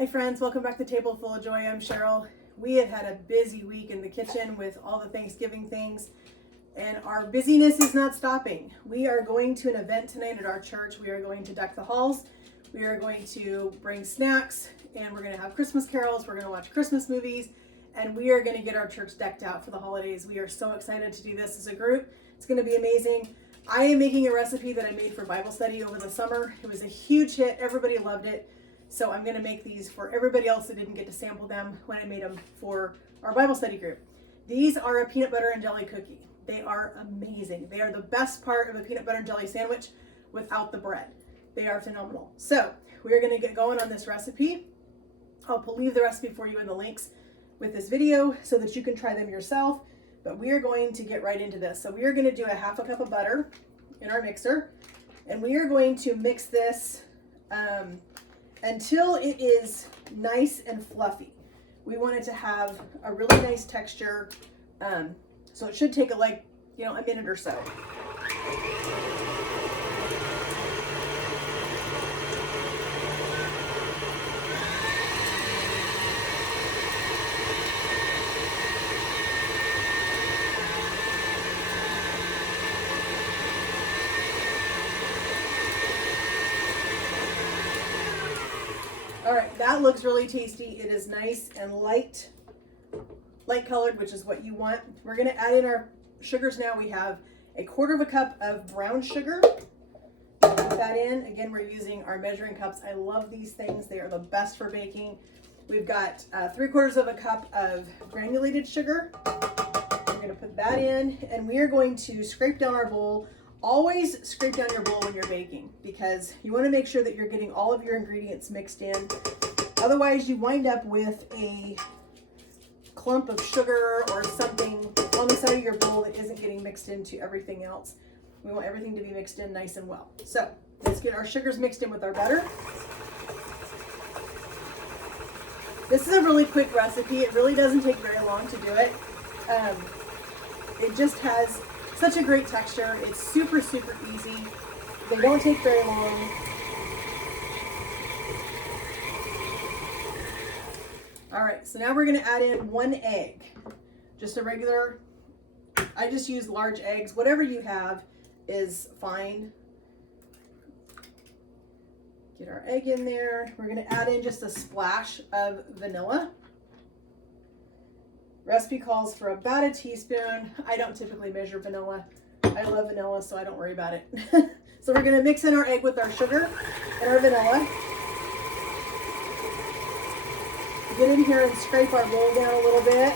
Hi friends, welcome back to Table Full of Joy. I'm Cheryl. We have had a busy week in the kitchen with all the Thanksgiving things, and our busyness is not stopping. We are going to an event tonight at our church. We are going to deck the halls. We are going to bring snacks, and we're going to have Christmas carols. We're going to watch Christmas movies, and we are going to get our church decked out for the holidays. We are so excited to do this as a group. It's going to be amazing. I am making a recipe that I made for Bible study over the summer. It was a huge hit. Everybody loved it. So I'm going to make these for everybody else that didn't get to sample them when I made them for our Bible study group. These are a peanut butter and jelly cookie. They are amazing. They are the best part of a peanut butter and jelly sandwich without the bread. They are phenomenal. So we're going to get going on this recipe. I'll leave the recipe for you in the links with this video so that you can try them yourself. But we are going to get right into this. So we are going to do a half a cup of butter in our mixer. And we are going to mix this until it is nice and fluffy. We want it to have a really nice texture. So it should take a minute or so. All right, that looks really tasty. It is nice and light colored, which is what you want. We're gonna add in our sugars now. We have a 1/4 cup of brown sugar. Put that in. Again, we're using our measuring cups. I love these things. They are the best for baking. We've got 3/4 cup of granulated sugar. We're gonna put that in, and we are going to scrape down our bowl. Always scrape down your bowl when you're baking because you want to make sure that you're getting all of your ingredients mixed in. Otherwise, you wind up with a clump of sugar or something on the side of your bowl that isn't getting mixed into everything else. We want everything to be mixed in nice and well. So let's get our sugars mixed in with our butter. This is a really quick recipe. It really doesn't take very long to do it. It just has such a great texture. It's super, super easy. They don't take very long. All right, so now we're gonna add in 1 egg. Just a regular, I just use large eggs. Whatever you have is fine. Get our egg in there. We're gonna add in just a splash of vanilla. Recipe calls for about a teaspoon. I don't typically measure vanilla. I love vanilla, so I don't worry about it. So we're gonna mix in our egg with our sugar and our vanilla. Get in here and scrape our bowl down a little bit.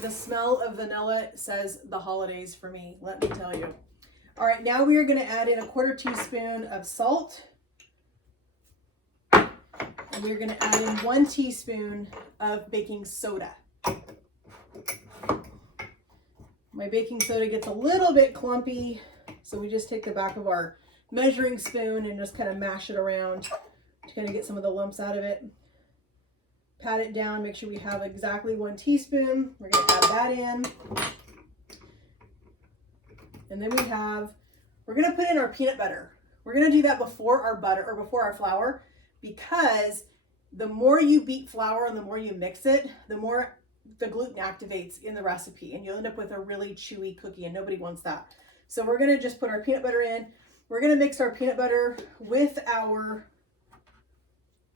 The smell of vanilla says the holidays for me, let me tell you. All right, now we are going to add in a 1/4 teaspoon of salt. And we're going to add in 1 teaspoon of baking soda. My baking soda gets a little bit clumpy, so we just take the back of our measuring spoon and just kind of mash it around to kind of get some of the lumps out of it. Pat it down, make sure we have exactly 1 teaspoon. We're going to add that in. And then we're gonna put in our peanut butter. We're gonna do that before our butter or before our flour, because the more you beat flour and the more you mix it, the more the gluten activates in the recipe, and you'll end up with a really chewy cookie, and nobody wants that. So we're gonna just put our peanut butter in. We're gonna mix our peanut butter with our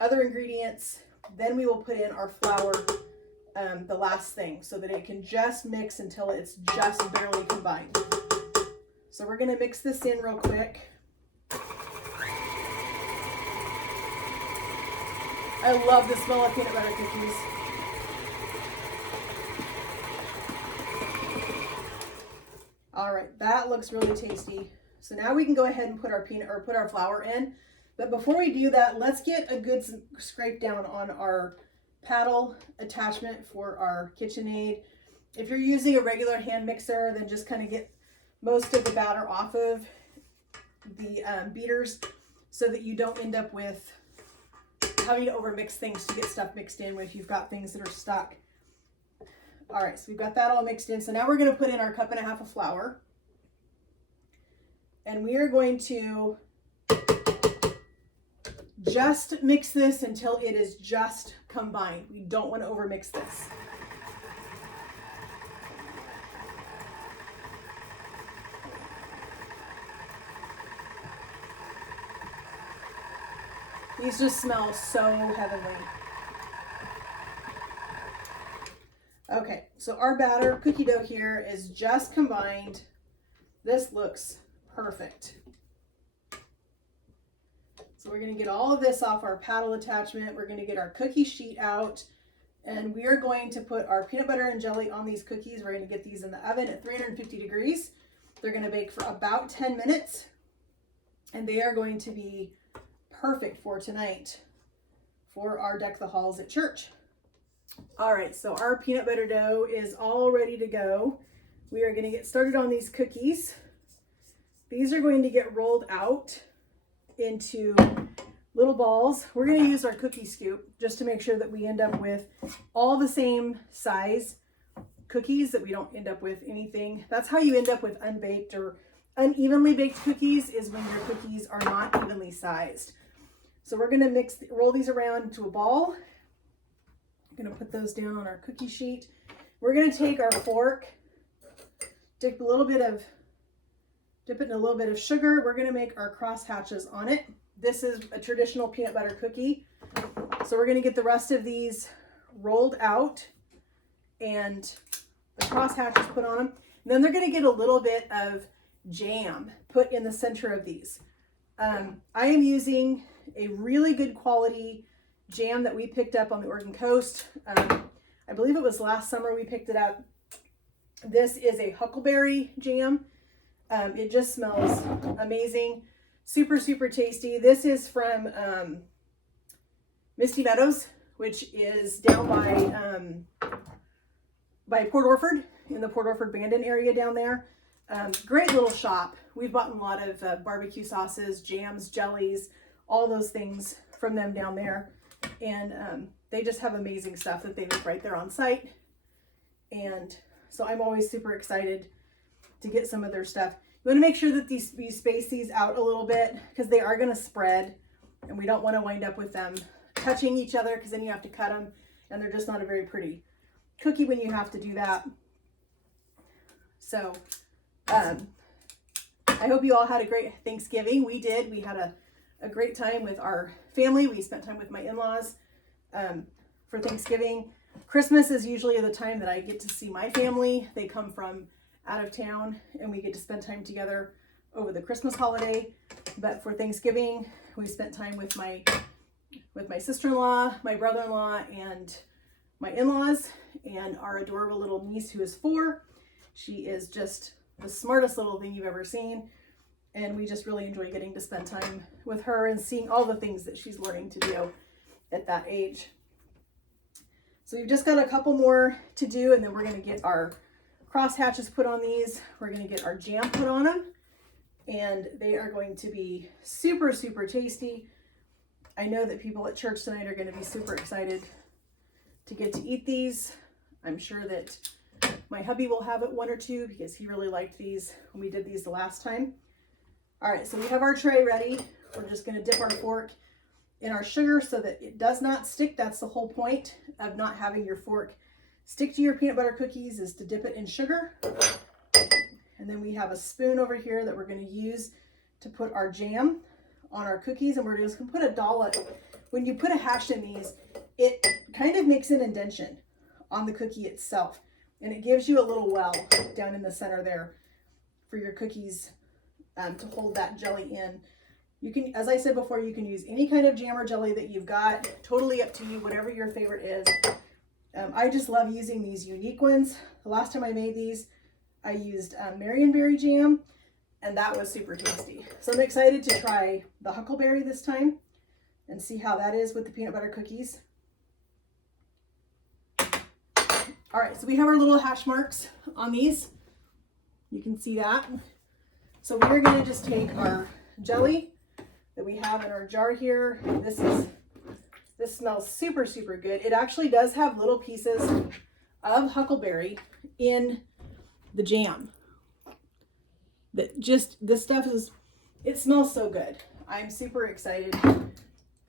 other ingredients. Then we will put in our flour, the last thing, so that it can just mix until it's just barely combined. So we're gonna mix this in real quick. I love the smell of peanut butter cookies. All right, that looks really tasty. So now we can go ahead and put our flour in. But before we do that, let's get a good scrape down on our paddle attachment for our KitchenAid. If you're using a regular hand mixer, then just kind of get most of the batter off of the beaters so that you don't end up with having to overmix things to get stuff mixed in if you've got things that are stuck. All right, so we've got that all mixed in. So now we're going to put in our 1.5 cups of flour. And we are going to just mix this until it is just combined. We don't want to overmix this. These just smell so heavenly. Okay, so our batter, cookie dough here is just combined. This looks perfect. So we're going to get all of this off our paddle attachment. We're going to get our cookie sheet out, and we are going to put our peanut butter and jelly on these cookies. We're going to get these in the oven at 350 degrees. They're going to bake for about 10 minutes, and they are going to be perfect for tonight for our Deck the Halls at church. All right, so our peanut butter dough is all ready to go. We are going to get started on these cookies. These are going to get rolled out into little balls. We're going to use our cookie scoop just to make sure that we end up with all the same size cookies, that we don't end up with anything. That's how you end up with unbaked or unevenly baked cookies, is when your cookies are not evenly sized. So we're going to roll these around into a ball. I'm going to put those down on our cookie sheet. We're going to take our fork, dip it in a little bit of sugar. We're going to make our cross hatches on it. This is a traditional peanut butter cookie. So we're going to get the rest of these rolled out and the cross hatches put on them. And then they're going to get a little bit of jam put in the center of these. I am using a really good quality jam that we picked up on the Oregon coast. I believe it was last summer we picked it up. This is a huckleberry jam. It just smells amazing. Super, super tasty. This is from Misty Meadows, which is down by Port Orford, in the Port Orford Bandon area down there. Great little shop. We've bought a lot of barbecue sauces, jams, jellies, all those things from them down there. And they just have amazing stuff that they make right there on site. And so I'm always super excited to get some of their stuff. You want to make sure that you space these out a little bit, because they are going to spread, and we don't want to wind up with them touching each other, because then you have to cut them, and they're just not a very pretty cookie when you have to do that. So I hope you all had a great Thanksgiving. We did. We had a great time with our family. We spent time with my in-laws for Thanksgiving. Christmas is usually the time that I get to see my family. They come from out of town, and we get to spend time together over the Christmas holiday. But for Thanksgiving, we spent time with my sister-in-law, my brother-in-law, and my in-laws, and our adorable little niece who is 4. She is just the smartest little thing you've ever seen. And we just really enjoy getting to spend time with her and seeing all the things that she's learning to do at that age. So we've just got a couple more to do, and then we're going to get our cross hatches put on these. We're going to get our jam put on them, and they are going to be super, super tasty. I know that people at church tonight are going to be super excited to get to eat these. I'm sure that my hubby will have it 1 or 2, because he really liked these when we did these the last time. All right, so we have our tray ready. We're just going to dip our fork in our sugar so that it does not stick. That's the whole point of not having your fork stick to your peanut butter cookies, is to dip it in sugar. And then we have a spoon over here that we're going to use to put our jam on our cookies, and we're just going to put a dollop. When you put a hash in these, it kind of makes an indentation on the cookie itself, and it gives you a little well down in the center there for your cookies to hold that jelly in. You can, as I said before, you can use any kind of jam or jelly that you've got. Totally up to you, whatever your favorite is. I just love using these unique ones. The last time I made these, I used Marionberry jam, and that was super tasty. So I'm excited to try the huckleberry this time and see how that is with the peanut butter cookies. All right, so we have our little hash marks on these. You can see that. So we're going to just take our jelly that we have in our jar here. This smells super, super good. It actually does have little pieces of huckleberry in the jam. This stuff it smells so good. I'm super excited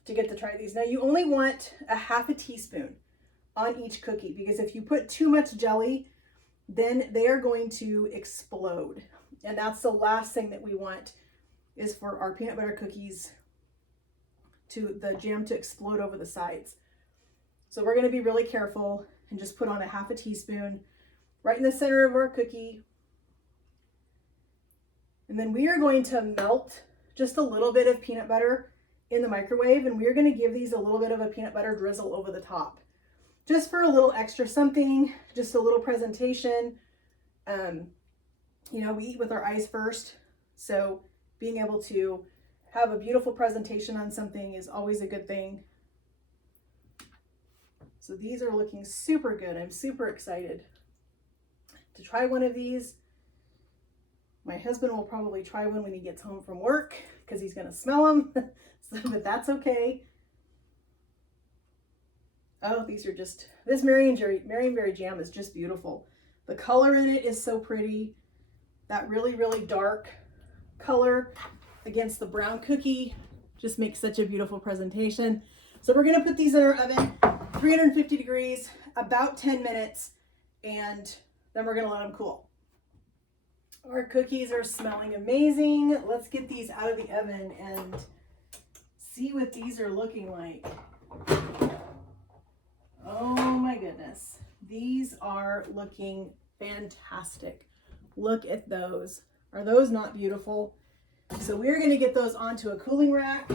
to get to try these. Now you only want a half a teaspoon on each cookie, because if you put too much jelly, then they are going to explode. And that's the last thing that we want, is for our peanut butter cookies the jam to explode over the sides. So we're going to be really careful and just put on a half a teaspoon right in the center of our cookie. And then we are going to melt just a little bit of peanut butter in the microwave, and we're going to give these a little bit of a peanut butter drizzle over the top, just for a little extra something, just a little presentation. You know, we eat with our eyes first, so being able to have a beautiful presentation on something is always a good thing. So these are looking super good. I'm super excited to try one of these. My husband will probably try one when he gets home from work, because he's going to smell them, but that's Oh, these are just, this Marionberry jam is just beautiful. The color in it is so pretty. That really, really dark color against the brown cookie just makes such a beautiful presentation. So we're gonna put these in our oven, 350 degrees, about 10 minutes, and then we're gonna let them cool. Our cookies are smelling amazing. Let's get these out of the oven and see what these are looking like. Oh my goodness. These are looking fantastic. Look at those. Are those not beautiful? So we're going to get those onto a cooling rack.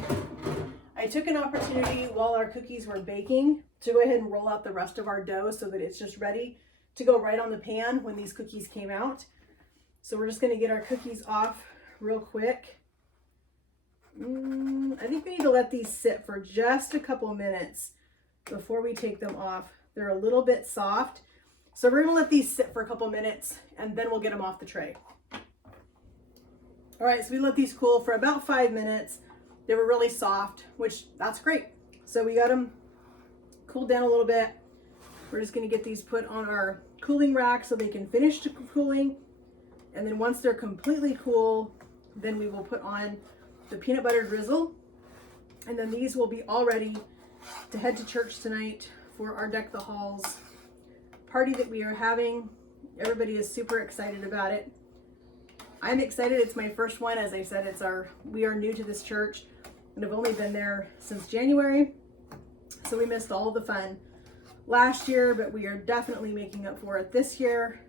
I took an opportunity while our cookies were baking to go ahead and roll out the rest of our dough so that it's just ready to go right on the pan when these cookies came out. So we're just going to get our cookies off real quick. I think we need to let these sit for just a couple minutes before we take them off. They're a little bit soft. So we're going to let these sit for a couple minutes, and then we'll get them off the tray. All right, so we let these cool for about 5 minutes. They were really soft, which that's great. So we got them cooled down a little bit. We're just going to get these put on our cooling rack so they can finish cooling. And then once they're completely cool, then we will put on the peanut butter drizzle. And then these will be all ready to head to church tonight for our Deck the Halls party that we are having. Everybody is super excited about it. I'm excited. It's my first one. As I said, we are new to this church and have only been there since January. So we missed all the fun last year, but we are definitely making up for it this year.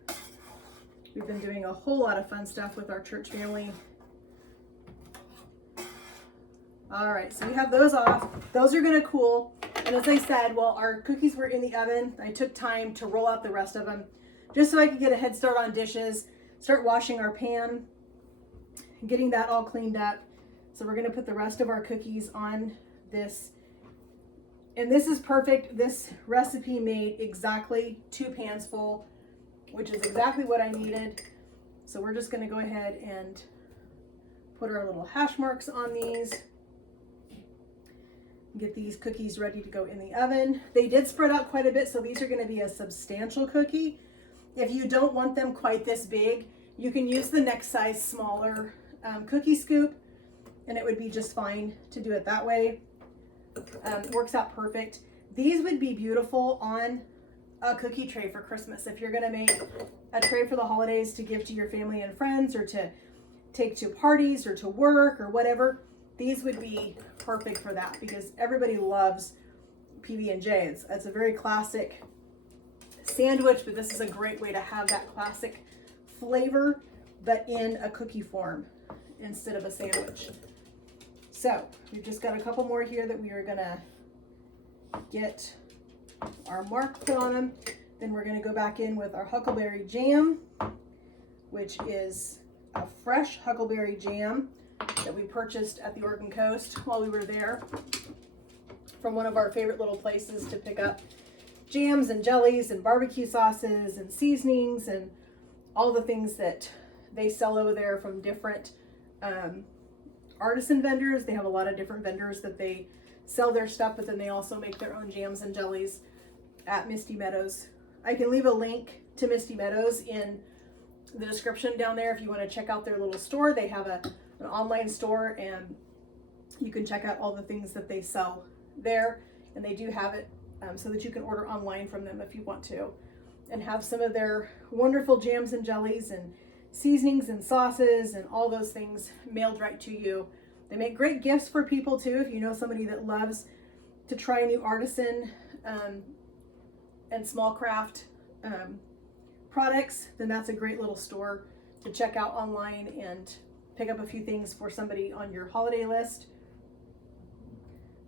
We've been doing a whole lot of fun stuff with our church family. All right, so we have those off. Those are gonna cool. And as I said, while our cookies were in the oven, I took time to roll out the rest of them just so I could get a head start on dishes, start washing our pan, getting that all cleaned up. So we're gonna put the rest of our cookies on this. And this is perfect. This recipe made exactly 2 pans full, which is exactly what I needed. So we're just gonna go ahead and put our little hash marks on these. Get these cookies ready to go in the oven. They did spread out quite a bit, so these are going to be a substantial cookie. If you don't want them quite this big, you can use the next size smaller cookie scoop, and it would be just fine to do it that way. It works out perfect. These would be beautiful on a cookie tray for Christmas. If you're going to make a tray for the holidays to give to your family and friends, or to take to parties or to work or whatever, these would be perfect for that, because everybody loves PB&J. It's a very classic sandwich, but this is a great way to have that classic flavor, but in a cookie form instead of a sandwich. So we've just got a couple more here that we are gonna get our mark put on them. Then we're gonna go back in with our huckleberry jam, which is a fresh huckleberry jam that we purchased at the Oregon Coast while we were there, from one of our favorite little places to pick up jams and jellies and barbecue sauces and seasonings and all the things that they sell over there from different artisan vendors. They have a lot of different vendors that they sell their stuff, but then they also make their own jams and jellies at Misty Meadows I can leave a link to Misty Meadows in the description down there if you want to check out their little store. They have an online store, and you can check out all the things that they sell there, and they do have it so that you can order online from them if you want to, and have some of their wonderful jams and jellies and seasonings and sauces and all those things mailed right to you. They make great gifts for people too. If you know somebody that loves to try new artisan and small craft products, then that's a great little store to check out online and pick up a few things for somebody on your holiday list.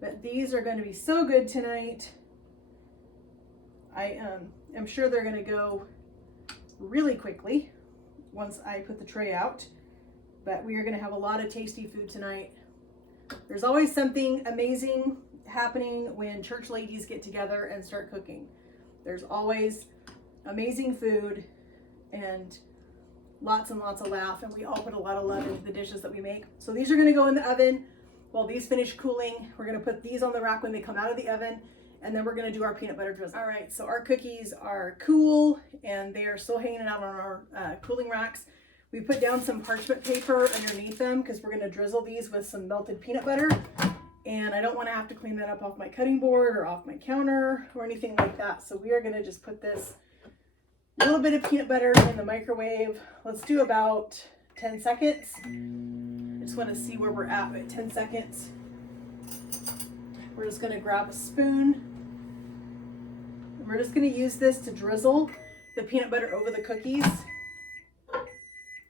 But these are going to be so good tonight. I am sure they're going to go really quickly once I put the tray out, but we are going to have a lot of tasty food tonight. There's always something amazing happening when church ladies get together and start cooking. There's always amazing food and lots and lots of laugh, and we all put a lot of love into the dishes that we make. So these are going to go in the oven while these finish cooling. We're going to put these on the rack when they come out of the oven, and then we're going to do our peanut butter drizzle. All right, so our cookies are cool and they are still hanging out on our cooling racks. We put down some parchment paper underneath them because we're going to drizzle these with some melted peanut butter, and I don't want to have to clean that up off my cutting board or off my counter or anything like that. So we are going to just put this little bit of peanut butter in the microwave. Let's do about 10 seconds. I just want to see where we're at 10 seconds. We're just going to grab a spoon. And we're just going to use this to drizzle the peanut butter over the cookies.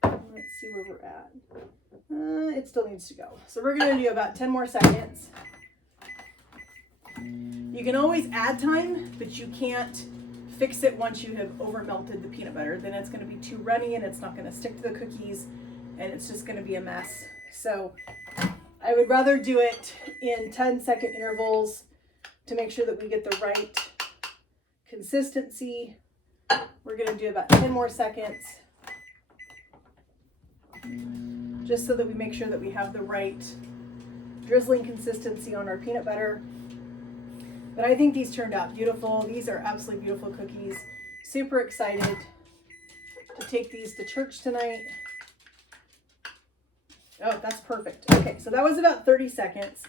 Let's see where we're at. It still needs to go. So we're going to do about 10 more seconds. You can always add time, but you can't fix it once you have over melted the peanut butter. Then it's going to be too runny and it's not going to stick to the cookies, and it's just going to be a mess. So I would rather do it in 10-second intervals to make sure that we get the right consistency. We're going to do about 10 more seconds just so that we make sure that we have the right drizzling consistency on our peanut butter. But I think these turned out beautiful. These are absolutely beautiful cookies. Super excited to take these to church tonight. Oh, that's perfect. Okay, so that was about 30 seconds.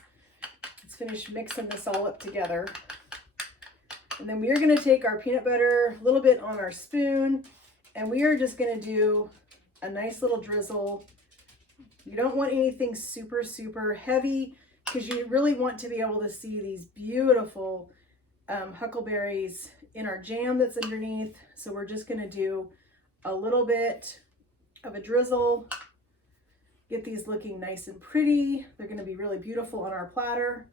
Let's finish mixing this all up together. And then we are going to take our peanut butter, a little bit on our spoon, and we are just going to do a nice little drizzle. You don't want anything super, super heavy, because you really want to be able to see these beautiful huckleberries in our jam that's underneath. So we're just going to do a little bit of a drizzle, get these looking nice and pretty. They're going to be really beautiful on our platter.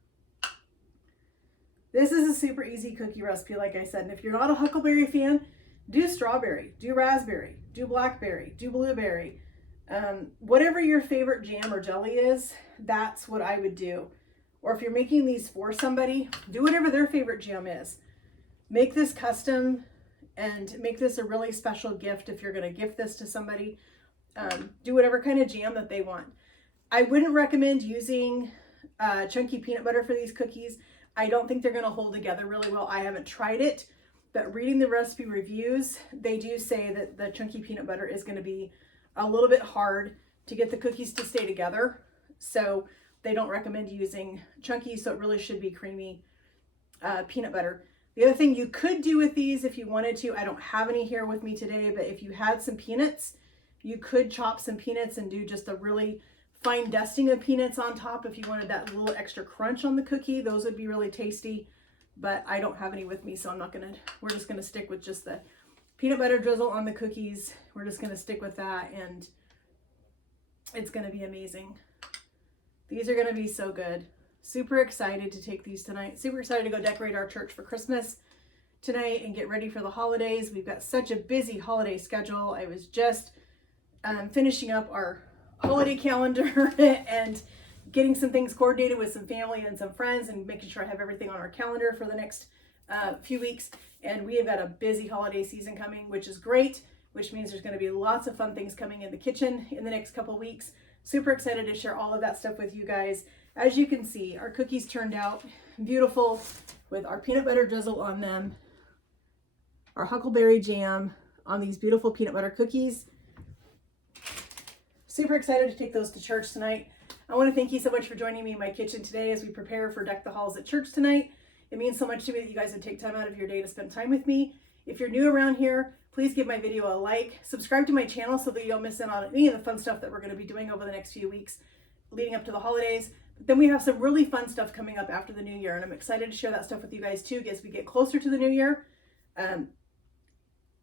This is a super easy cookie recipe, like I said. And if you're not a huckleberry fan, do strawberry, do raspberry, do blackberry, do blueberry. Whatever your favorite jam or jelly is, that's what I would do. Or if you're making these for somebody, do whatever their favorite jam is. Make this custom and make this a really special gift if you're going to gift this to somebody. Do whatever kind of jam that they want. I wouldn't recommend using chunky peanut butter for these cookies. I don't think they're going to hold together really well. I haven't tried it, but reading the recipe reviews, they do say that the chunky peanut butter is going to be a little bit hard to get the cookies to stay together. So they don't recommend using chunky, so it really should be creamy peanut butter. The other thing you could do with these if you wanted to, I don't have any here with me today, but if you had some peanuts, you could chop some peanuts and do just a really fine dusting of peanuts on top if you wanted that little extra crunch on the cookie. Those would be really tasty, but I don't have any with me, so we're just gonna stick with just the peanut butter drizzle on the cookies. We're just gonna stick with that, and it's gonna be amazing. These are gonna be so good. Super excited to take these tonight. Super excited to go decorate our church for Christmas tonight and get ready for the holidays. We've got such a busy holiday schedule. I was just finishing up our holiday calendar and getting some things coordinated with some family and some friends and making sure I have everything on our calendar for the next few weeks. And we have got a busy holiday season coming, which is great, which means there's going to be lots of fun things coming in the kitchen in the next couple weeks. Super excited to share all of that stuff with you guys. As you can see, our cookies turned out beautiful with our peanut butter drizzle on them. our huckleberry jam on these beautiful peanut butter cookies. Super excited to take those to church tonight. I want to thank you so much for joining me in my kitchen today as we prepare for Deck the Halls at church tonight. It means so much to me that you guys would take time out of your day to spend time with me. If you're new around here, please give my video a like, subscribe to my channel so that you don't miss out on any of the fun stuff that we're going to be doing over the next few weeks leading up to the holidays. But then we have some really fun stuff coming up after the new year, and I'm excited to share that stuff with you guys too as we get closer to the new year. I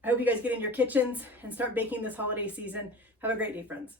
hope you guys get in your kitchens and start baking this holiday season. Have a great day, friends.